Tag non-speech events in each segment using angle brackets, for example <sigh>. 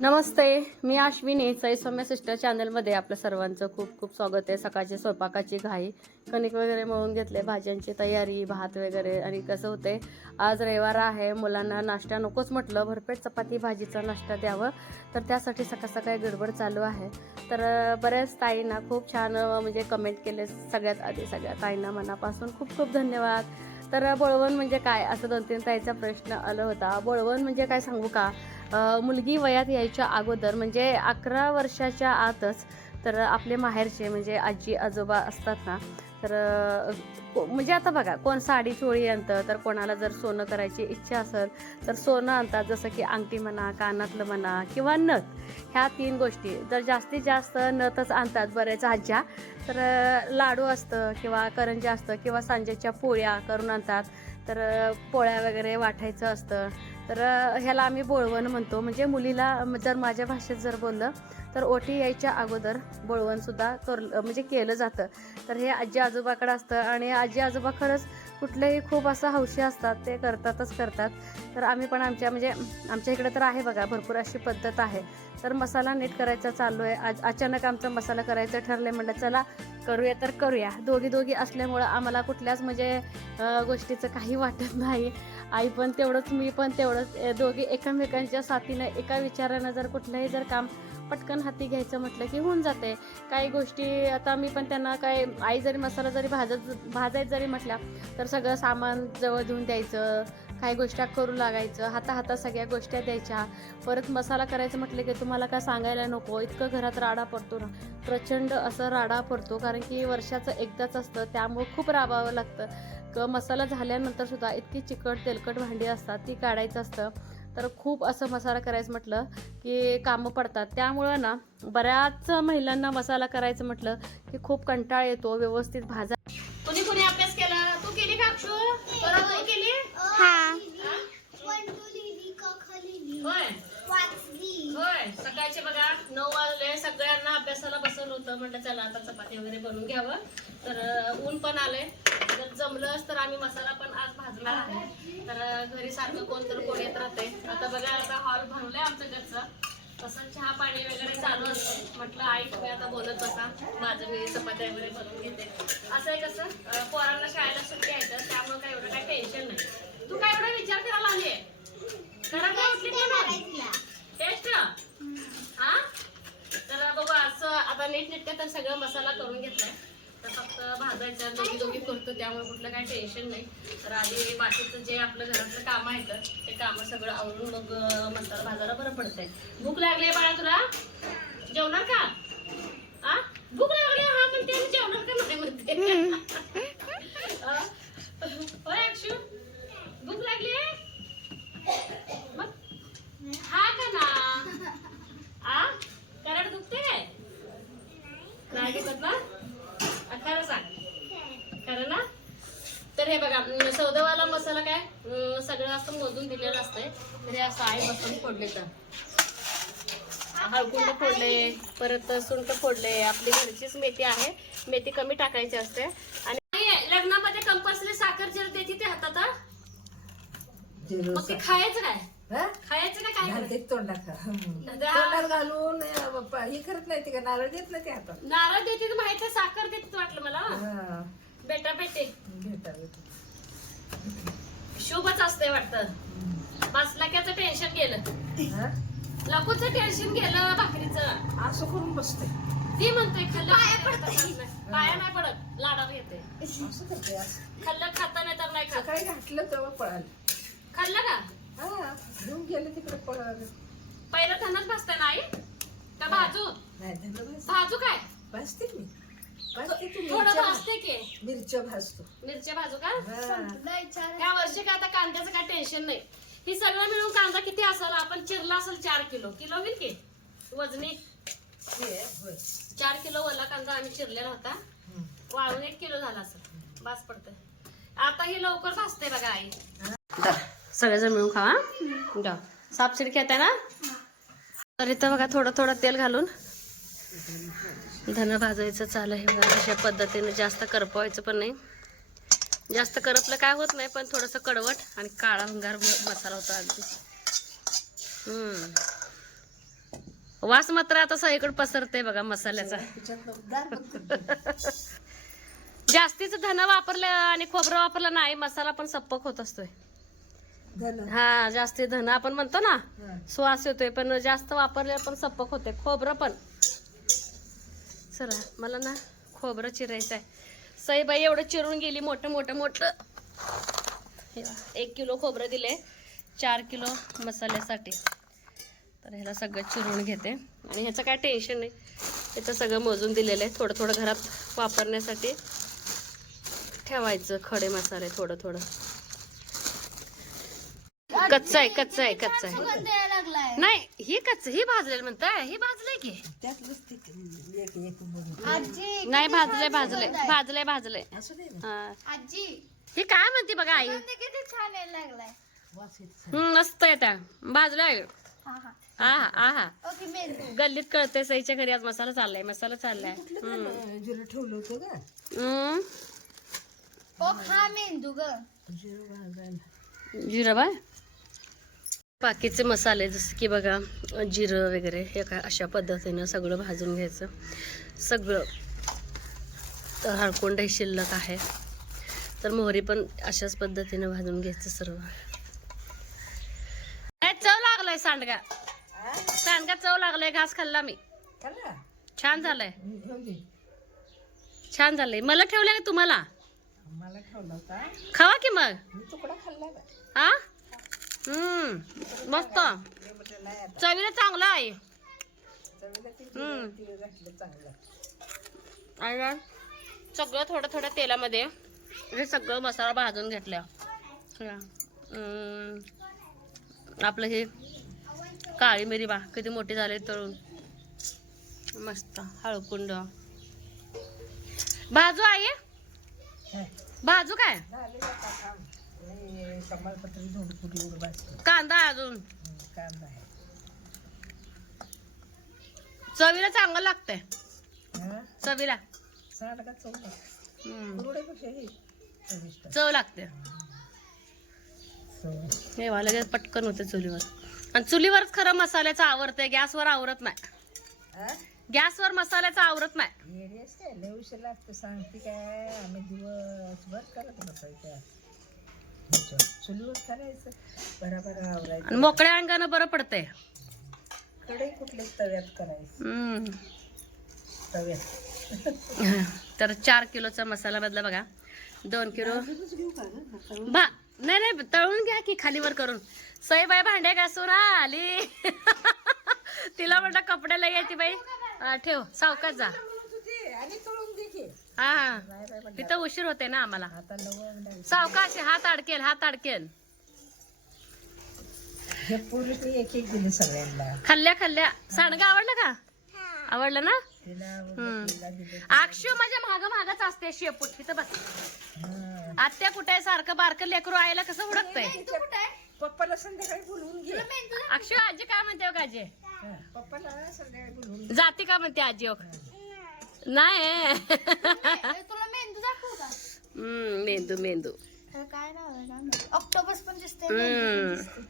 नमस्ते मी अश्विनी. साई सौम्य सिस्टर चॅनलमध्ये आपलं सर्वांचं खूप खूप स्वागत आहे. सकाळची स्वयंपाकाची घाई कणिक वगैरे मळून घेतले भाज्यांची तयारी भात वगैरे आणि कसं होते आज रविवार आहे. मुलांना नाश्ता नकोच म्हटलं भरपेट चपाती भाजीचा नाश्ता द्यावं. तर त्यासाठी सकाळ सकाळी गडबड चालू आहे. तर बऱ्याच ताईंना खूप छान म्हणजे कमेंट केले सगळ्यात आधी. सगळ्या ताईंना मनापासून खूप खूप धन्यवाद. तर बळवण म्हणजे काय? असं दोन तीन ताईचा प्रश्न आला होता. बळवण म्हणजे काय सांगू का? मुलगी वयात यायच्या अगोदर म्हणजे अकरा वर्षाच्या आतच तर आपले माहेरचे म्हणजे आजी आजोबा असतात ना तर म्हणजे आता बघा कोण साडी चोळी आणतं तर कोणाला जर सोनं करायची इच्छा असेल तर सोनं आणतात. जसं की अंगठी म्हणा कानातलं म्हणा किंवा नथ. ह्या तीन गोष्टी. जर जास्तीत जास्त नथच आणतात बऱ्याच आज्या तर लाडू असतं किंवा करंजी असतं किंवा सांजेच्या पोळ्या करून आणतात. तर पोळ्या वगैरे वाटायचं असतं. तर ह्याला आम्ही बोळवण म्हणतो. म्हणजे मुलीला जर माझ्या भाषेत जर बोललं तर ओटी यायच्या अगोदर बोळवणसुद्धा कर म्हणजे केलं जातं. तर हे आजी आजोबाकडं असतं आणि आजी आजोबा खरंच कुठलेही खूप असं हौशी असतात ते करतातच करतात. तर आम्ही पण आमच्या म्हणजे आमच्या इकडे तर आहे बघा भरपूर अशी पद्धत आहे. तर मसाला नीट करायचा चालू आहे. आज अचानक आमचा मसाला करायचं ठरलं म्हटलं चला करूया तर करूया. दोघी दोघी असल्यामुळं आम्हाला कुठल्याच म्हणजे गोष्टीचं काही वाटत नाही. आई पण तेवढंच मी पण तेवढंच. दोघे दोघी एकमेकांच्या साथीनं एका विचारानं जर कुठलंही जर काम पटकन हाती घ्यायचं म्हटलं की होऊन जाते काही गोष्टी आता मी पण त्यांना काय आई जरी मसाला जरी भाजत भाजायचं जरी म्हटल्या तर सगळं सामान जवळ देऊन द्यायचं काही गोष्टी करू लागायचं हाता हातात सगळ्या गोष्टी द्यायच्या. परत मसाला करायचं म्हटलं की तुम्हाला काय सांगायला नको इतकं घरात राडा पडतो ना. प्रचंड असं राडा पडतो कारण की वर्षाचं एकदाच असतं त्यामुळं खूप राबावं लागतं. क मसाला झाल्यानंतर सुद्धा इतकी चिकट तेलकट भांडी असतात ती काढायचं असतं. तर खूप असं मसाला करायचं म्हटलं की कामं पडतात. त्यामुळं ना बऱ्याच महिलांना मसाला करायचं म्हटलं की खूप कंटाळ येतो व्यवस्थित भाजा. कुणी कुणी अभ्यास केला? तू केली का अक्षू? तू केली? होय. सकाळचे बघा नऊ वाजले सगळ्यांना अभ्यासाला बसवलं होतं. म्हटलं चला आता चपाती वगैरे बनवून घ्यावं. तर ऊन पण आले जर जमलंच तर आम्ही मसाला पण आज भाजणार आहे. तर घरी सारखं कोण तर कोण येत राहते आता बघा आता हॉल भरवलंय आमचं घरचं. तसं चहा पाणी वगैरे चालू असतं. म्हटलं आई तुम्ही आता बोलत बसा. माझं मी चपात्या वगैरे बनवून घेते. असं आहे कसं पोरांना शाळेला सुट्टी आहे तर त्यामुळे काय एवढं काय टेन्शन नाही. तू काय एवढा विचार करायला आली आहे घरात का टेस्ट? हा? तर बाबा असं आता नीटनेटकं तर सगळं मसाला करून घेतलाय. तर फक्त भाजायचं दोघी दोघी करतो त्यामुळे कुठलं काही टेन्शन नाही. तर आधी बाकीचं जे आपलं घरातलं काम आहे तर ते काम सगळं आवरून मग मसाला भाजायला बरं पडतंय. भूक लागली बाळा तुला? जेवणार का? आ? भूक लागली हा म्हणते जेवणार का नाही म्हणते अं? होय अक्षू भूक लागली मग हा का ना आ करड दुखते काय नाही दुखत ना आ, खरं सांग खरं ना तर हे बघा अं, सौदेवाला मसाला काय अं, सगळं असं मोजून दिलेलं असतंय. तर हे असं आहे मसाले फोडले तर. हळकुंड फोडले परत सुंठ फोडले आपली घरचीच मेथी आहे. मेथी कमी टाकायची असते. आणि लग्नामध्ये कंपल्सरी साखर जर देते ते हातात हा? मग ते खायचं काय? हा? खायचं का काय? तोंडात. घालून हे करत नाही ते का? नारळ देत नाही ते हातात. नारळ देते तर माहिती साखर देते वाटलं मला बेटा बेटे भेटा भेटा. शुभच असतंय वाटतं. पाच लाखाचं टेन्शन गेलं? लकूचं टेन्शन गेलं भाकरीचं. असं करून बसते ती म्हणतोय खाल्लं पाया नाही पडत लाडावर येते. असं करते असं. खाल्लं खाता नाही तर नाही खात. घातलं तेव्हा पळाले. खाल्लं का? हा घेऊन गेले तिकडे पळाले. पहिलं धनच भाजताय ना आई का भाजू? नाही भाज- काय? भाजते मी. थोडं मिरच्या भाजते की. मिरच्या भाजतो. मिरच्या भाजू का. या वर्षी काय आता कांद्याचं काय टेन्शन नाही. ही सगळं मिळून कांदा किती असेल? आपण चिरला असेल चार किलो. किलो होईल की? वजनी. हे, होय. चार किलो वला कांदा आम्ही चिरलेला होता. वाळून एक किलो झाला असेल. बास पडतंय. आता ही लवकर भाजते बघा आई. सगळेजण मिळून खावा सापसिड खेळताय ना? तर इथं बघा थोडं थोडं तेल घालून. धन भाजायचं चालू आहे बघा. अशा पद्धतीने जास्त करपवायचं पण नाही. जास्त करपलं काय होत नाही पण थोडंसं कडवट आणि काळा भंगार मसाला होता अगदी. वास मात्र आता सगळीकडे पसरते बघा मसाल्याचा. <laughs> जास्तीच धन वापरलं आणि खोबरं वापरलं नाही मसाला पण सप्पक होत असतोय. हा जास्ती धन आपण म्हणतो ना. श्वास येतोय पण जास्त वापरले पण सप्पक होते खोबरं पण. चला मला ना खोबरं चिरायचं आहे. सईबाई एवढं चिरून गेली मोठं मोठं मोठं. हे एक किलो खोबरं दिले चार किलो मसाल्यासाठी. तर ह्याला सगळं चिरून घेते. आणि ह्याचं काय टेन्शन नाही. ह्याचं सगळं मोजून दिलेलं आहे. थोडं थोडं घरात वापरण्यासाठी ठेवायचं खडे मसाले थोडं थोडं. कच्चं आहे कच्चं आहे कच्चं आहे. नाही ही कच्च ही भाजलेलं म्हणताय ही भाजलंय की? नाही भाजलंय भाजलंय भाजलंय भाजलंय असं नाही ना. हा. आजी ही काय म्हणते बघा आई? मस्त आहे त्या. भाजलंय. हा हा. गल्लीत कळते सईच्या घरी आज मसाला चाललाय मसाला चाललाय. ठेवलं होतं का? हम्म ओ हा मेंदू ग. जिरं भाजायला. जिरं बाय? बाकीचे मसाले जसं की बघा जिरं वगैरे हे काय अशा पद्धतीनं सगळं भाजून घ्यायचं. सगळं. तर हळकोंड हे शिल्लक आहे. तर मोहरी पण अशाच पद्धतीनं भाजून घ्यायचं सर्व. काय चव लागलाय सांडगा. सांडगा चव लागलाय घास खाल्ला मी. छान झालंय. छान झालंय. मला ठेवलंय का तुम्हाला? खावा की मग? हा हम्म मस्त. चवीला चांगलं आहे. आणि सगळं थोडं थोडं तेलामध्ये हे सगळं मसाला भाजून घेतला हम्म. आपलं हे काळी मिरी बा किती मोठी झाली तळून मस्त हळकुंड. भाजू आहे. भाजू काय? कमालपत्री धोडपुरी एवढं भाजतो कांदा अजून. कांदा आहे. चवीला चांगलं लागतंय. हा? चवीला. हम्म. हे? चविष्ट चव लागते. चव. हे वाला लगेच पटकन होते चुलीवर. आणि चुलीवरच खरं मसाल्याचं आवडतंय गॅसवर आवरत नाही. हा? गॅसवर मसाल्याचं आवरत नाही. येडी असते लय उशीर लागतो सांगते काय? आम्ही दिवसभर करत बसायचं. चुलीवर करायचं बराबर आणि मोकळ्या अंगानं बरं पडतंय. कडे कुठले तव्यात करायचं? हम्म. तव्यात. तर चार किलोचा मसाला बदला बघा. दोन किलो? भा नाही नाही तळून घ्या की खालीवर करून. सईबाई भांडे घासून आली. <laughs> तिला म्हटलं कपडे लय येते बाई. हा, ठेव सावकाश जा. आणि हा. हा तिथं उशीर होते ना आम्हाला. सावकाश हात अडकेल हात अडकेल. हे पुरुषनी एक एक दिले सगळ्यांना. खाल्ल्या खाल्ल्या. सांडगा आवडलं का? आवडलं ना? अक्षय माझ्या माग मागच असते शेपूट. तिथं बस. आत्या कुठे आहे? सारखं बारकं लेकरू आयला कसं हुडकतंय पप्पाला संध्याकाळी बोलवून घे. आजी काय म्हणते आजी? हा, पप्पाला संध्याकाळी बोलवून जाती का म्हणते आजी? बघ नाही. तुला मेंदू दाखवू का हम्म, मेंदू मेंदू. तर काय नाव आहे काय माहिती. ऑक्टोपस पण दिसते हम्म.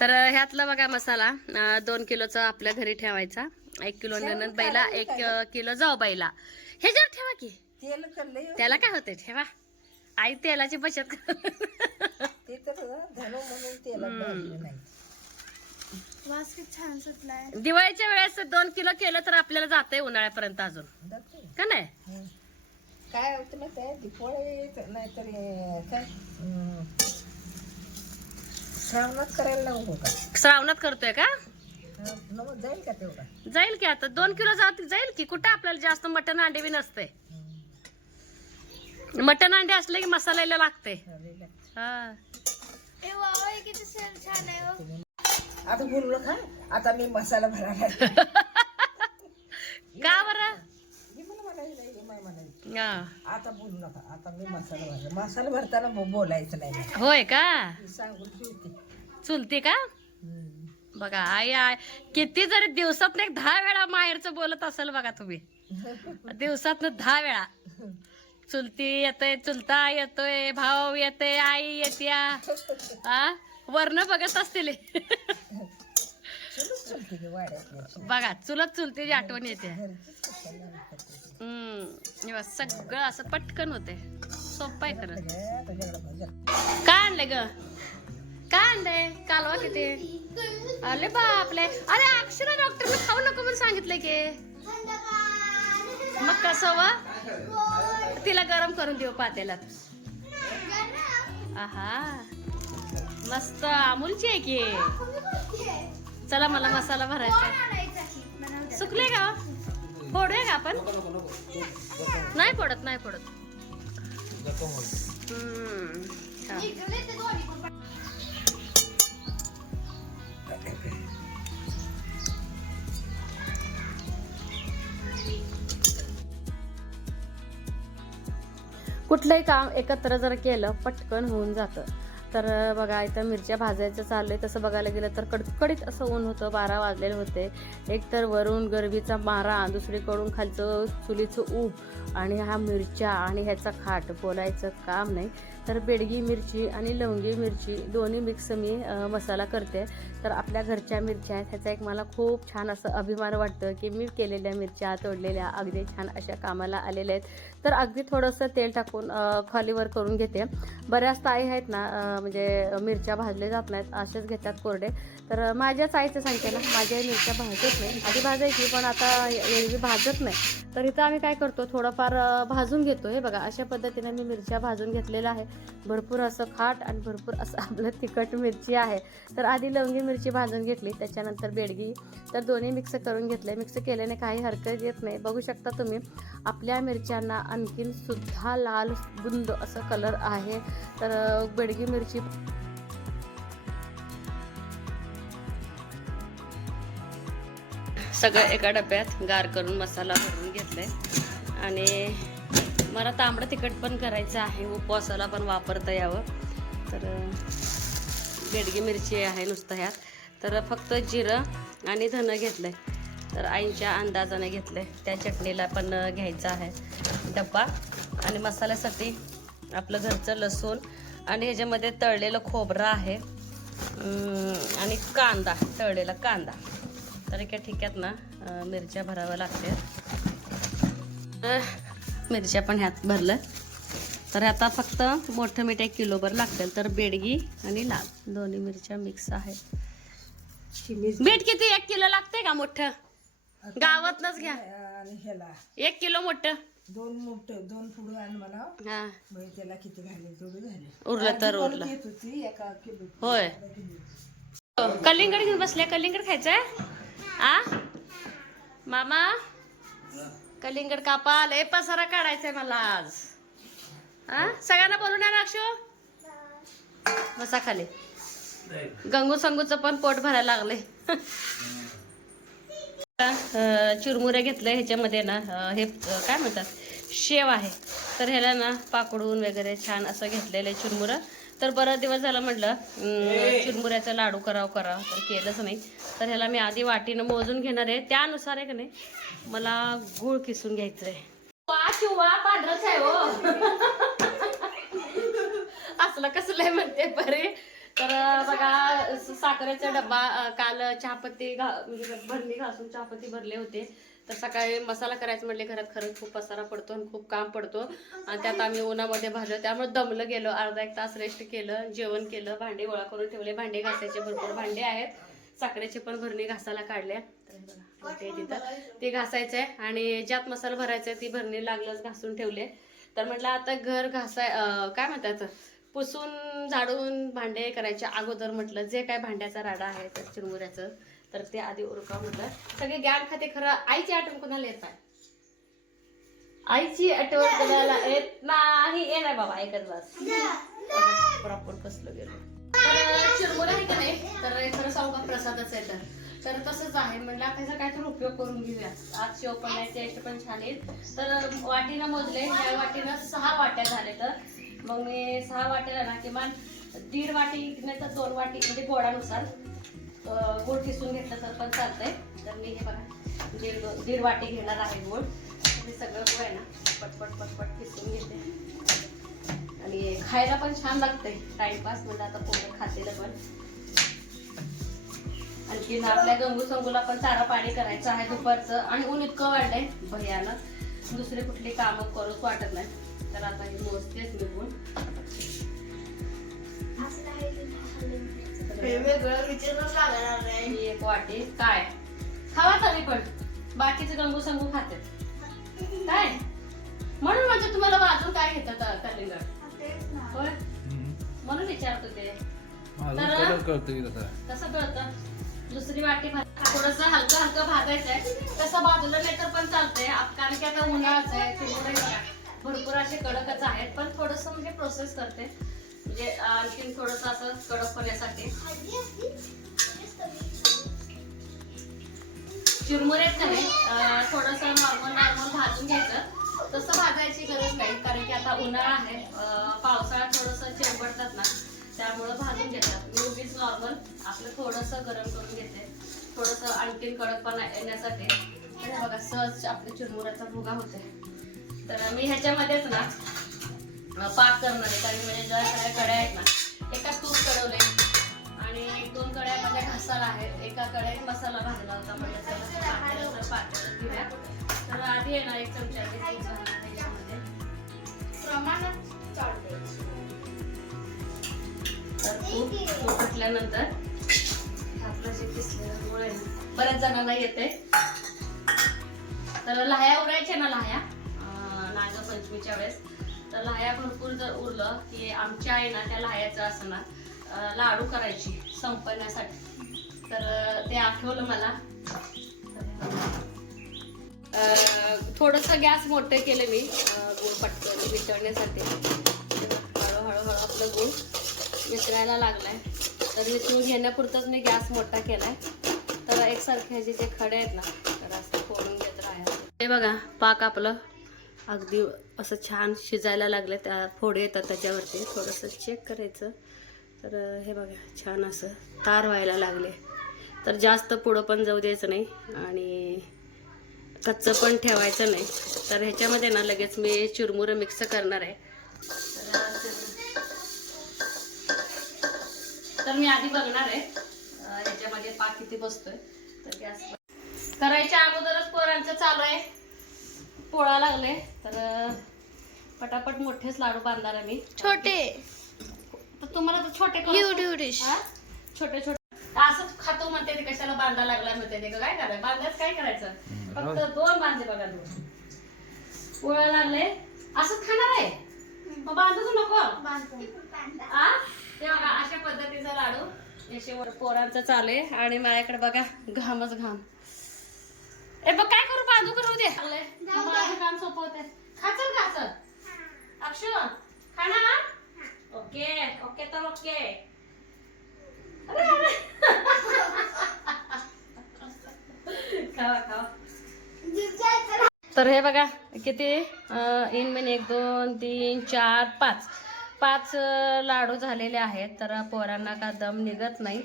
तर ह्यातला बघा मसाला अं, दोन किलोचा आपल्या घरी ठेवायचा. एक किलो ननद बाईला एक अं, किलो जाऊ बाईला ह्याच्यावर ठेवा की. तेल त्याला काय होते ठेवा. आई तेलाची बचत कर. ते तर धनो म्हणून तेला भाजलं नाही. वास किती छान सुटलाय. दिवाळीच्या वेळेस दोन किलो केलं तर आपल्याला जाते उन्हाळ्यापर्यंत अजून. जाते. का नाही? हं. काय होतं ना काय दिपोळी नाहीतर हे काय? हं. श्रावणात करायला लागू का? श्रावणात करतोय का? हं, जाईल का तेवढा? जाईल की आता. दोन किलो जातील जाईल की. कुठं आपल्याला जास्त मटण अंडे बी नसते मटण अंडे असले की मसाल्याला लागते चालेल. हा. ए हे किती छान छान आहे हो. आता बोलू नका. आता मी मसाला भरायला <laughs> का बरं? हे मला म्हणायचं नाही, हे माय म्हणायचं. हा. आता बोलू नका. आता मी मसाला भरला मसाला भरताना बो- बोलायचं नाही. होय का? मी सांगून ठेवते. चुलती का. बघा आई आय किती जरी दिवसात एक दहा वेळा माहेरचं बोलत असेल बघा तुम्ही. दिवसात दहा वेळा. चुलती येतोय चुलता येतोय भाऊ येतोय आई येत्या. हा वर्ण बघत असतील बघा चुलत चुलतीची आठवण येते. हम्म सगळं असं पटकन होते. सोपं आहे खरं. काय आणलंय ग? काय आणलंय? कालवा किती? अरे बापले अरे अक्षरा डॉक्टरने खाऊ नको म्हणून सांगितलंय की. मग कसं व? तिला गरम करून देऊ पातेला आहा. मस्त. अमूलची आहे की? चला मला मसाला भरायचा आहे. सुकले का? फोडूया का आपण? नाही फोडत नाही फोडत. कुठलंही काम एकत्र जर केलं पटकन होऊन जातं. तर बघा इथं मिरच्या भाजायचं चाललंय. तसं बघायला गेलं तर कडकडीत असं ऊन होतं. बारा वाजलेले होते. एक तर वरून गरबीचा मारा दुसरीकडून खालचं चुलीचं ऊब आणि हा मिरच्या आणि ह्याचा खाट. बोलायचं काम नाही. तर बेडगी मिरची आणि लवंगी मिरची दोन्ही मिक्स मी मसाला करते. तर आपल्या घरच्या मिरच्या आहेत. ह्याचा एक मला खूप छान असं अभिमान वाटतं की मी केलेल्या मिरच्या तोडलेल्या अगदी छान अशा कामाला आलेल्या आहेत. तर अगदी थोडंसं तेल टाकून खालीवर करून घेते. बऱ्याच ताई आहेत ना म्हणजे मिरच्या भाजले जात नाहीत असेच घेतात कोरडे. तर माझ्याच आईचं सांगते ना माझ्या मिरच्या भाजत नाही. आधी भाजायची पण आता एरवी भाजत नाही. तर इथं आम्ही काय करतो थोडंफार भाजून घेतो. हे बघा अशा पद्धतीने मी मिरच्या भाजून घेतलेल्या आहे. भरपूर असं खाट आणि भरपूर असं आपलं तिखट मिरची आहे. तर आधी लवंगी मिरची भाजून घेतली त्याच्यानंतर बेडगी. तर दोन्ही मिक्स करून घेतले मिक्स केल्याने काही हरकत येत नाही. बघू शकता तुम्ही आपल्या मिरच्यांना आणखीन सुद्धा लाल बुंद असं कलर आहे. तर बेडगी मिरची सगळं एका डब्यात गार करून मसाला भरून घेतलाय. आणि मला तांबडं तिखट पण करायचं आहे. उपवासाला पण वापरता यावं. तर बेडगी मिरची आहे नुसतं ह्यात. तर फक्त जिरं आणि धनं घेतलंय. तर आईच्या अंदाजाने घेतलंय. त्या चटणीला पण घ्यायचं आहे. डब्बा आणि मसाल्यासाठी आपलं घरचं लसूण आणि ह्याच्यामध्ये तळलेलं खोबरं आहे. आणि कांदा तळलेला कांदा. तर एका ठिक्यात ना मिरच्या भराव्या लागते मिरच्या पण ह्यात भरलं. तर आता फक्त मोठं मीठ एक किलोभर लागतील. तर बेडगी आणि लाल दोन्ही मिरच्या मिक्स आहे ती मिरची बीट किती? एक किलो लागते का मोठं? गावातनच घ्या. एक किलो मोठं. दोन मोठ दोन फुडू आण मला हा. मग त्याला किती घाले तेवढे झाले. उरलं तर उरलं. येत होती एका किलो होय. कलिंगड घेऊन बसल्या कलिंगड खायचंय? आ? मामा? कलिंगड कापा लय पसारा काढायचंय मला आज. हा सगळ्यांना बोलून या अक्षो बसा खाली. गंगू संगूचं पण पोट भरायला लागले चुरमुरे घेतले ह्याच्यामध्ये ना हे काय म्हणतात? शेव आहे. तर ह्याला ना पाकडून वगैरे छान असं घेतलेलं आहे चुरमुरं. तर बरं दिवस झालं म्हटलं चुरमुऱ्याचं चुरमुऱ्याचा लाडू करावं करावं. तर केलंच नाही तर ह्याला मी आधी वाटीनं मोजून घेणार आहे. त्यानुसार आहे का नाही मला गुळ किसून घ्यायचं आहे पांढरच आहे हो. असलं कसलं आहे म्हणते बरे तर बघा साखरेचा डब्बा काल चहापत्ती घा म्हणजे भरणी घासून चहापत्ती भरले होते. तर सकाळी मसाला करायचं म्हटले घरात खरंच खूप पसारा पडतो आणि खूप काम पडतो. आणि त्यात आम्ही उन्हामध्ये भाजलं त्यामुळे दमलं गेलो. अर्धा एक तास रेस्ट केलं जेवण केलं भांडे गोळा करून ठेवले. भांडे घासायचे भरपूर भांडे आहेत. साखरेचे पण भरणी घासायला काढल्या. ते तिथं? ते घासायचं आहे आणि ज्यात मसाला भरायचा आहे ती भरणी लागलंच घासून ठेवले. तर म्हटलं आता घर घासाय काय म्हणतात पुसून झाडून भांडे करायच्या अगोदर म्हटलं जे काय भांड्याचा राडा आहे त्या चिरमुऱ्याचं. तर ते आधी उरका म्हटलं सगळे ज्ञान खाते खरं आईची आठवण कुणाला येत नाही? आईची आठवण <laughs> कुणाला येत नाही? ये नाही बाबा ऐकत बस. <laughs> प्रॉपर कसलं गेलो? तर चिरमुरा आहे का नाही? तर खरं सांगू का? प्रसादच आहे तर. तर तसंच आहे. म्हटलं आता ह्याचा काहीतरी उपयोग करून घेऊया. आज शेव पण आहे टेस्ट पण छान येईल तर वाटीनं मोजले. त्या वाटीनं सहा वाट्या झाले तर. मग मी सहा वाट्याला ना किमान दीड वाटी नाही तर दोन वाटी म्हणजे गोडानुसार गोड किसून घेतलं तर पण चालतंय. तर मी हे बघा दीड दीड वाटी घेणार आहे गोड. हे सगळं गोड आहे ना. पटपट पटपट किसून घेते. आणि खायला पण छान लागतंय. टाईमपास म्हणजे आता पोरं खातेलं पण. आणखी आपल्या गंगू संगूला पण चारा पाणी करायचं आहे दुपारचं. आणि ऊन इतकं वाढलंय. भयानं दुसरी कुठली कामं करूच वाटत नाही. तर आता हे मोजतेच निघून ही एक वाटी. काय? खावा तरी पण. बाकीचे गंगू संगू खाते. काय? म्हणून म्हणजे तुम्हाला वाजून काय घेतात कलिंगड होय? म्हणून विचारतो ते. तर- कसं कळतं दुसरी वाटी थोडस हलकं हलकं भाजायचं आहे तसं भाजलं नाही तर पण चालतंय. आप- कारण की आता उन्हाळाच आहे भरपूर असे कडकच आहेत पण थोडस म्हणजे प्रोसेस करते. म्हणजे आणखीन थोडस असं कडक होण्यासाठी. चिरमुरेच नाही थोडस नॉर्मल नॉर्मल भाजून घ्यायचं. तसं भाजायची गरज नाही कारण की आता उन्हाळा आहे पावसाळा पावसाळ्यात थोडस चिरबडतात ना त्यामुळं भाजून घेतात. मी उगीच नॉर्मल आपलं थोडंसं गरम करून घेते. थोडंसं आणखीन कडकपणा येण्यासाठी. बघा सहज आपल्या चिरमुऱ्याचा भुगा होते तर मी ह्याच्यामध्येच ना पाक करणारे. कारण म्हणजे ज्या सगळ्या कड्या आहेत ना एका तूप कडवले. आणि एक दोन कड्या माझ्या घासाला आहेत. एका कड्यात मसाला भाजला होता म्हणजे तर आधी येणार एक चमचा तर तूप तूप आपलं जे किसलेलं आहे बऱ्याच जणांना येते तर लाह्या उरायच्या ना लाह्या? नागपंचमीच्या वेळेस. तर लाह्या भरपूर जर उरलं की आमच्या आहे ना त्या लाह्याचं असं ना लाडू करायची संपण्यासाठी. तर ते आठवलं मला. थोडस गॅस मोठे केले मी गुळ पटकन वितळण्यासाठी हळूहळू आपलं गुळ मिसळायला लागलाय. तर मिसळून घेण्यापुरतच मी गॅस मोठा केलाय. तर एकसारखे ह्याचे जे खडे आहेत ना तर असं फोडून घेत राहायचं. हे बघा पाक आपलं अगदी असं छान शिजायला लागलं त्या फोडे येतात त्याच्यावरती. थोडंसं चेक करायचं. तर हे बघा छान असं तार व्हायला लागले. तर जास्त पुढं पण जाऊ द्यायचं नाही आणि कच्चं पण ठेवायचं नाही. तर ह्याच्यामध्ये ना लगेच मी चुरमुरं मिक्स करणार आहे. तर- मी आधी बघणार आहे ह्याच्यामध्ये पाक किती बसतोय. तर गॅस करायच्या अगोदरच पोरांचं चालू आहे. पोळा लागले तर पटापट मोठेच लाडू बांधणार आहे मी. छोटे. तर तुम्हाला तर छोटे? छोटे छोटे. असंच खातो म्हणते ते कशाला बांधा लागला म्हणते ते काय करायचं? बांधायचं काय करायचं? फक्त दोन बांधले बघा दोन पोळा लागले असंच खाणार आहे? मग बांधूच नको. आ? बघा अशा पद्धतीचा लाडू. याशिवाय पोरांचं चाले आणि माझ्याकडे बघा घामच घाम. ए बघ काय करू बांधू करू दे. माझं काम सोपं होते खाचल खाचल अक्षु खाणार ना ओके ओके तर ओके. अरे, अरे. खावा खावा. तर हे बघा किती इन मिन एक दोन तीन चार पाच. पाच लाडू झालेले आहेत तर पोरांना का दम निघत नाही.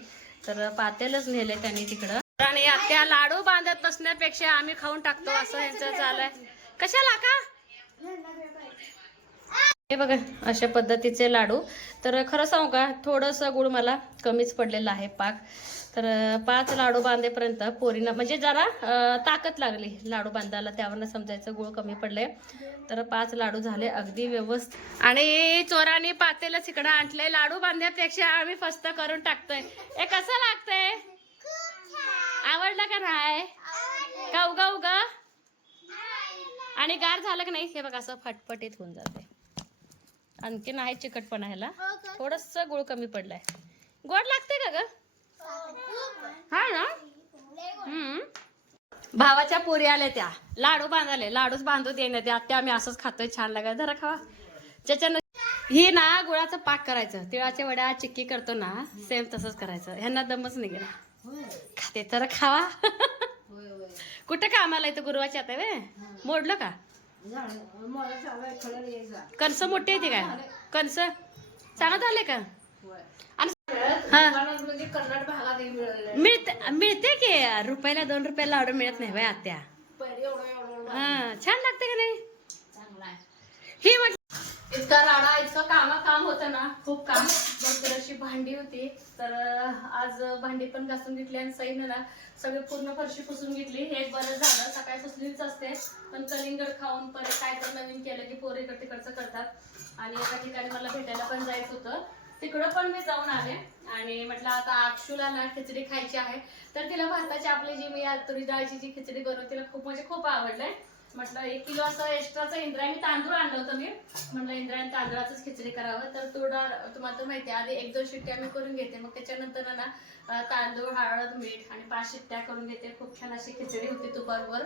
तर पातेलच नेले त्यांनी तिकडं. आणि त्या लाडू बांधत बसण्यापेक्षा आम्ही खाऊन टाकतो असं यांचं चाललंय कशाला का? हे बघा अशा पद्धतीचे लाडू. तर खरं सांगू का थोडंसं गुळ मला कमीच पडलेलं आहे पाक. तर पाच लाडू बांधेपर्यंत पोरीना म्हणजे जरा ताकद लागली लाडू बांधायला त्यावरनं समजायचं गुळ कमी पडले तर पाच लाडू झाले अगदी व्यवस्थित आणि चोराने पातेलच इकडं आणलंय. लाडू बांधण्यापेक्षा आम्ही फस्त करून टाकतोय. हे कसं लागतंय? आवडला का नाही? का उगा उगा? आणि गार झालं की नाही? हे बघा असं फटफटीत होऊन जाते. आणखीन आहे चिकटपणा ह्याला. थोडस गुळ कमी पडलाय. गोड लागते का ग? हा ना? हम्म. भावाच्या पोरी आल्या त्या. लाडू बांधाले. लाडूच बांधू देण्यात त्या. आम्ही असंच खातोय. छान लागायला जरा खावा. त्याच्यानं ही ना गुळाचं पाक करायचं. तिळाच्या वड्या चिक्की करतो ना सेम तसंच करायचं. ह्यांना दमच नाही गेला. खाते तर खावा. कुठं कामाला येतं गुरुवाच्या आता वे? मोडलं का? कणस मोठी आहे ती काय? कणस? चालत आले का? मिळते मिळते की? रुपयाला दोन रुपयाला लाडू मिळत नाही बाय आत्या. हा छान लागते का नाही? चांगला ही इतका राडा इतका काम काम होतं ना खूप काम. तर अशी भांडी होती. तर आज भांडी पण घासून घेतली आणि सईनं ना सगळे पूर्ण फरशी पुसून घेतली. हे बरं झालं. सकाळी पुसलीच असते. पण कलिंगड खाऊन परत काय तर नवीन केलं की पोरं इकडं तिकडचं करतात. आणि एका ठिकाणी मला भेटायला पण जायचं होतं. तिकडं पण मी जाऊन आले. आणि म्हटलं आता आक्षूला ना खिचडी खायची आहे. तर तिला भाताची आपली जी मी तुरी डाळची जी खिचडी बनवते तिला खूप म्हणजे खूप आवडलंय. म्हटलं एक किलो असं एक्स्ट्राचं इंद्रायणी तांदूळ आणलं होतं मी. म्हटलं इंद्रायणी तांदळाचंच खिचडी करावं. तर थोडा डाळ तुम्हाला तर माहिती आहे आधी एक दोन शिट्ट्या मी करून घेते. मग त्याच्यानंतर ना तांदूळ हळद मीठ आणि पाच शिट्ट्या करून घेते. खूप छान अशी खिचडी होती तुपावर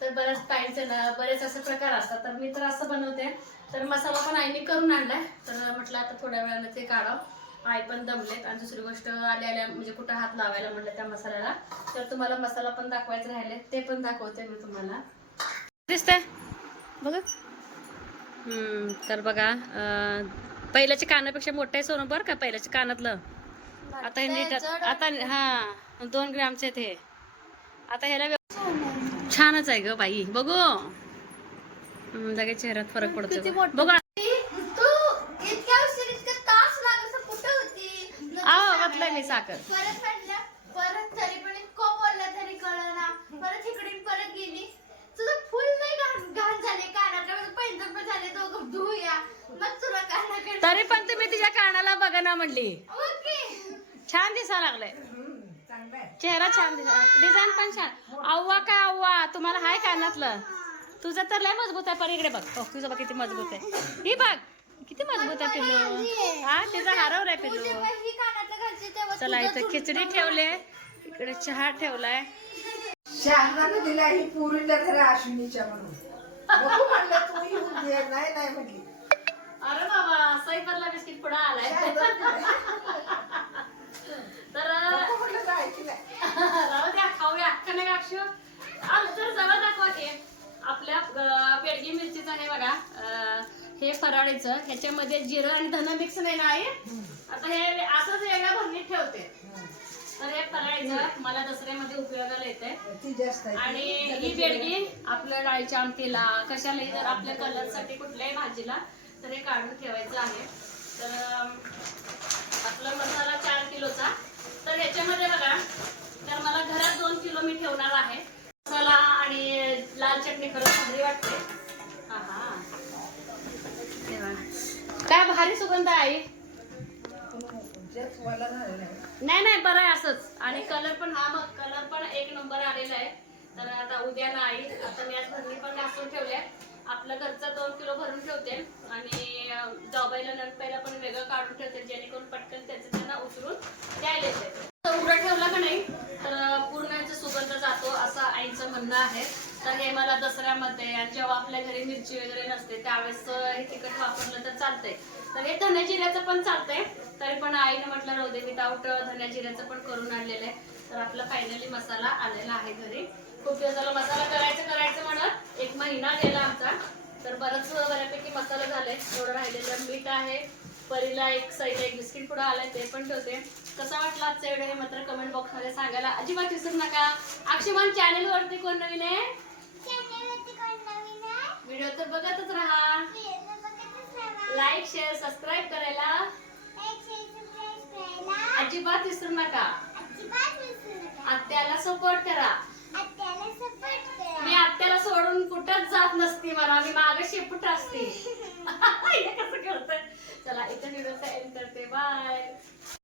तर बऱ्याच टाईमचे ना बरेच असे प्रकार असतात. तर मी तर असं बनवते. तर मसाला पण आईने करून आणलाय. तर म्हटलं आता थोड्या वेळानं ते काढावं. आई पण दमलेत. आणि दुसरी गोष्ट आल्या आल्या म्हणजे कुठं हात लावायला म्हटलं त्या मसाल्याला. तर तुम्हाला मसाला पण दाखवायचं राहिले. ते पण दाखवते मी तुम्हाला. दिसतंय. बघा. हम्म, तर बघा पहिल्याच्या कानापेक्षा मोठं आहे सोनं बरं का पहिल्याच्या कानातलं? आता हे नीट आता हा दोन ग्रामचे आहेत हे. आता ह्याला छानच आहे ग बाई बघू. लगेच चेहऱ्यात फरक पडतो बघ. घातलंय मी साखर. परत परत तरी पण इतकं बोललं तरी कळना. परत इकडे परत गेली. तुझं फुल नाही घाण घाण झाले कानाकडे पैंजण पण झाले दोघं धुया. मग तुला कानाकडे तरी पण तुम्ही तिच्या कानाला बघा ना म्हणली. ओके. छान दिसा लागलंय. चांगलं आहे चेहरा छान दिसा डिझाईन पण छान. अव्वा काय अव्वा तुम्हाला हाय कानातलं. तुझं तर लय मजबूत आहे. पण इकडे बघ. हो तुझं बघ किती मजबूत आहे. ही बघ किती मजबूत आहे पिल्लू. हा तिचा हरवलाय पिल्लू. ही चला इथं खिचडी ठेवले इकडे चहा ठेवलाय. शहाणानं दिला ही पुरीला खरं अश्विनीच्या म्हणून. नको म्हणलं तू येऊन दे. नाही नाही म्हणली. अरे बाबा सईपरला बिस्किट पुढे आलाय. तर ऐकलं राहू द्या खाऊया का नाही अक्षू तर जवळ दाखवा की आपल्या अं, बेडगी मिरचीचं आहे बघा अं, हे फराळीचं. ह्याच्यामध्ये जिरं आणि धन मिक्स नाही ना आहे आता हे असंच वेगळ्या भरणीत ठेवते. तर हे फराळीचं मला दसऱ्यामध्ये उपयोगाला येते आणि ही बेडगी आपल्या डाळीच्या आमटीला कशालाही जर आपल्या कलरसाठी कुठल्याही भाजीला तर हे काढून ठेवायचं आहे. तर आपला मसाला चार किलोचा. तर ह्याच्यामध्ये बघा तर मला घरात दोन किलो मी ठेवणार आहे. मसाला आणि लाल चटणी खरंच भारी वाटते. हा हा हे. काय भारी सुगंध आहे. नाही नाही बरं आहे असंच. आणि कलर पण हा मग कलर पण एक नंबर आलेला आहे. तर आता उद्या आई आता मी आज भरणी पण घासून ठेवल्या आपलं घरचं दोन किलो भरून ठेवते. आणि अं, जाऊबाईला पण वेगळं काढून ठेवते जेणेकरून पटकन त्याचं त्यांना उचलून द्यायला येते. तर उघडं ठेवला का नाही? तर पूर्ण याचा सुगंध जातो असं आईचं म्हणणं आहे. तर हे मला दसऱ्यामध्ये आणि जेव्हा आपल्या घरी मिरची वगैरे नसते त्यावेळेस हे तिखट वापरलं तर चालतंय. तर हे धन्या जिऱ्याचं पण चालतंय. तरी पण आईने म्हटलं राहू दे विदाऊट धन्या जिऱ्याचं पण करून आणलेलं आहे. तर आपला फायनली मसाला आलेला आहे घरी. खूप दिवस झाला मसाला करायचं करायचं म्हणत एक महिना गेला आमचा. तर बरंच बऱ्यापैकी मसाला झालाय. थोडं राहिलेलं मीठ आहे परीला एक साईड एक बिस्किट पुढं आलाय ते पण ठेवते. कसा वाटला आजचा व्हिडिओ हे मात्र कमेंट बॉक्समध्ये सांगायला अजिबात विसरू नका. अक्षमान चॅनेलवरती कोण नवीन आहे? व्हिडिओ तर बघतच राहा. लाईक शेअर सबस्क्राईब करायला अजिबात विसरू नका. आत्याला सपोर्ट करा. मी आत्याला सोडून कुठंच जात नसती मला मी मागे शेपूट असते. <laughs> कसं करत चला इथं व्हिडिओ एंड करते. बाय